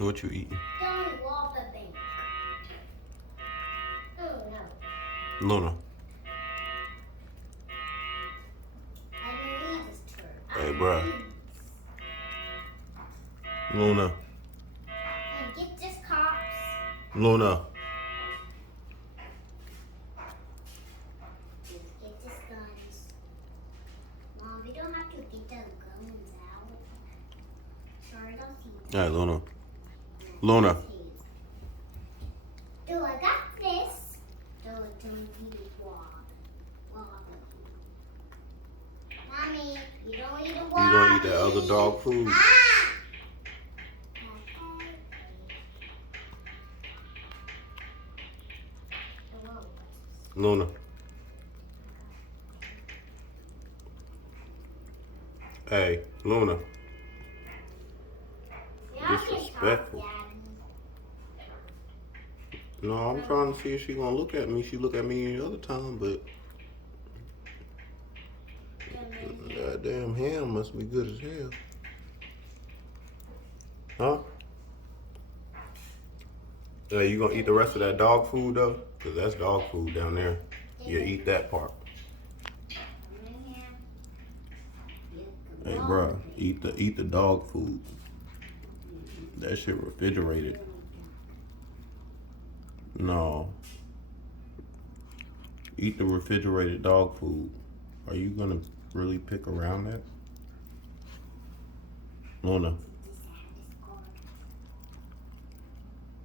What you eating? Don't love the thing. Oh no. Luna. I don't need this turd. Hey, bruh. Luna. And get this cops. Luna. Get this guns. Mom, we don't have to get the guns out. Sorry, don't see. Hey, Luna. Luna. Do I got this? Don't need water. Mommy, you don't need the water. You gonna eat that other dog food? Ah! Luna. Hey, Luna. Disrespectful. No, I'm trying to see if she gonna look at me. She look at me any other time, but that damn ham must be good as hell. Huh? Hey, you gonna eat the rest of that dog food though? Cause that's dog food down there. Yeah, eat that part. Hey, bro, eat the dog food. That shit refrigerated. No. Eat the refrigerated dog food. Are you gonna really pick around that? Luna.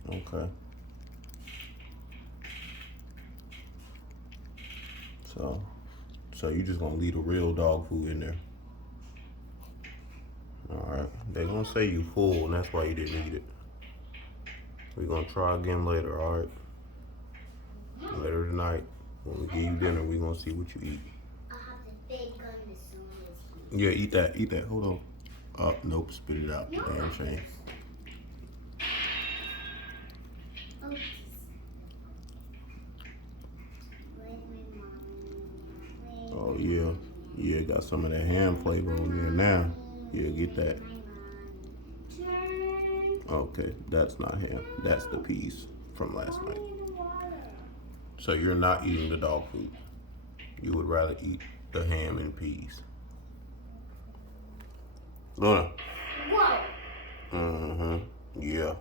Okay. So you just gonna leave the real dog food in there. Alright. They're gonna say you full and that's why you didn't eat it. We're gonna try again later, alright? Later tonight, when we give you dinner, we're gonna see what you eat. I'll have the big gun as soon as Yeah, eat that. Hold on. Oh, nope, spit it out. Damn shame. Oh yeah. Yeah, got some of that ham flavor on there now. Yeah, get that. Okay, that's not ham. That's the peas from last night. So you're not eating the dog food. You would rather eat the ham and peas. Luna. What? Yeah.